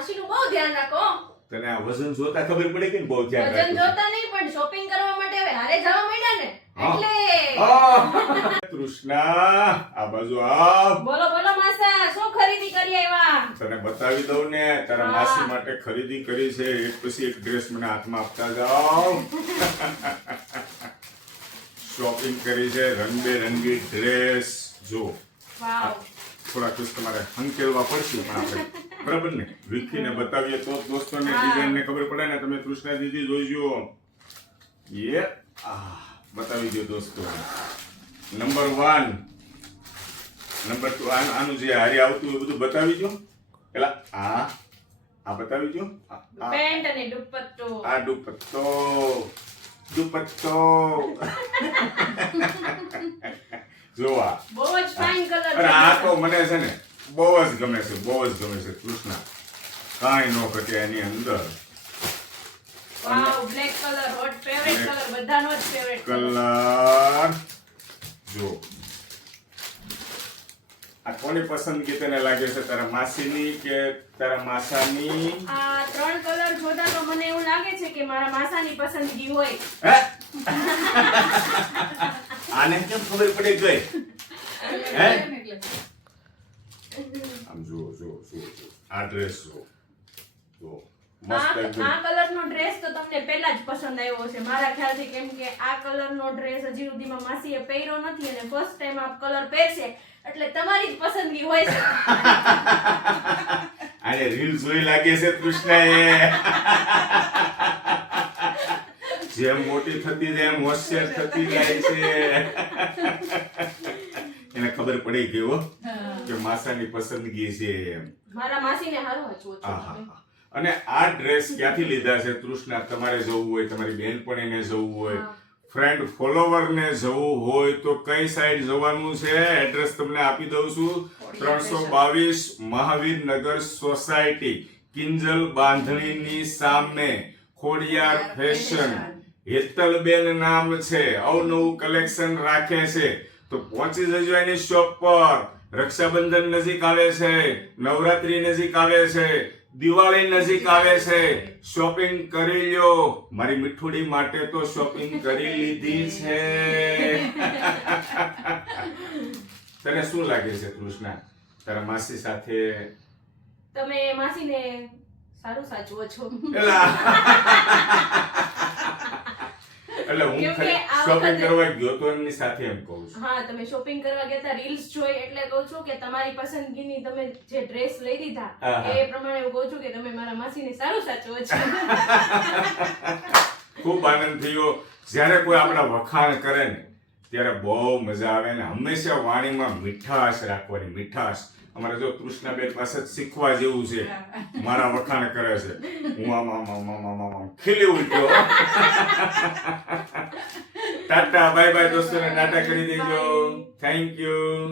માસીનું બહુ ધ્યાન રાખો. તને આ વજન જોતા ખબર પડે કે બહુ ધ્યાન વજન રાખું છું. જોતા નહીં પણ શોપિંગ કરવા માટે હવે હારે જવા માંડ્યા ને હા. એટલે તૃષ્ણા આ બાજુ આવ. બોલો બોલો માસા શું ખરીદી કરી આવ્યા? તને બતાવી દઉં ને તારા હા. માસી માટે ખરીદી કરી છે એક પછી એક ડ્રેસ મને હાથમાં આપતા જાઓ. શોપિંગ કરી છે રંગબેરંગી ડ્રેસ જો વાવ થોડા દિવસ તમારે હંકેલવા પડશે પણ આપણે બરાબર ને વીખીને બતાવીએ તો દોસ્તોને હા. ડિઝાઇન ને ખબર પડે ને તમે તૃષ્ણા દીદી જોઈજો ये બતાવી દો દોસ્તો નંબર 1 નંબર 2 આનું જે હારી આવતું હોય બધું બતાવી દો પેલા આ બતાવી દો પેન્ટ અને દુપટ્ટો આ દુપટ્ટો જોવા બહુ જ ફાઇન કલર અરે આ તો મને છે ને બહુ જ ગમે છે કૃષ્ણા કાંઈ નો ઘટે એની અંદર wow black colour hot favourite colour બધાનો જ ફેવરેટ કલર જો આ કોની પસંદગી તને લાગે છે તારા માસીની કે તારા માસાની આ ત્રણ કલર જોતા તો મને એવું લાગે છે કે મારા માસાની પસંદગી હોય. હે? આને કેમ ખબર પડી ગઈ હે આમ જો આ ડ્રેસ જો મસ્ત એકદમ આ કલરનો ડ્રેસ તો તમને પહેલા જ પસંદ આવ્યો હશે મારા ખ્યાલથી, કેમ કે આ કલરનો ડ્રેસ હજી સુધીમાં માસીએ પહેર્યો નથી અને ફર્સ્ટ ટાઈમ આ કલર પહેરશે એટલે તમારી જ પસંદગી હોય છે. આને રીલ જોઈ લાગે છે કૃષ્ણાએ જેમ મોટી થતી જાય એમ હોશિયાર થતી જાય છે એને ખબર પડી ગઈ હો કે માસાની પસંદગી છે એમ મારા માસીને હારું વાંચવો છો આહા. અને આ ડ્રેસ ક્યાંથી લીધા છે તૃષ્ણા તમારે જવું હોય તમારી બેનપણીને જવું હોય ફ્રેન્ડ ફોલોવરને જવું હોય તો કઈ સાઈડ જવાનું છે એડ્રેસ તમને આપી દઉં છું 322 મહાવીર નગર સોસાયટી કિંજલ બાંધણીની સામે ખોડિયાર ફેશન હેતલબેન નામ છે અવનવું કલેક્શન રાખે છે તો પહોંચી જજો એની શોપ પર. રક્ષાબંધન નજીક આવે છે નવરાત્રી નજીક આવે છે દિવાળી નજીક આવે છે શોપિંગ કરી લ્યો. મારી મીઠુડી માટે તો શોપિંગ કરી લીધી છે. તને શું લાગે છે કૃષ્ણા તારા માસી સાથે તમે માસીને સારું સાચવો છો. એટલે હું કેમ કે આ શોપિંગ વખતે- કરવા ગયો તો એમની સાથે એમ કહું છું હા તમે શોપિંગ કરવા ગયા હતા રીલ્સ જોઈ એટલે કહું છું કે તમારી પસંદગીની તમે જે ડ્રેસ લઈ દીધા આહા. એ પ્રમાણે હું કહું છું કે તમે મારા માસીને સારું સાચવો છો. ખૂબ આનંદ થયો જ્યારે કોઈ આપણા વખાણ કરે ને ત્યારે બહુ મજા આવે ને હંમેશા વાણીમાં મીઠાશ રાખવાની મીઠાશ. અમારે જો કૃષ્ણાબેન પાસે જ શીખવા જેવું છે મારા વખાણ કરે છે હું આમ ખીલી ઉઠ્યો. ટાટા બાય બાય દોસ્તોને ટાટા કરી દેજો. Thank you.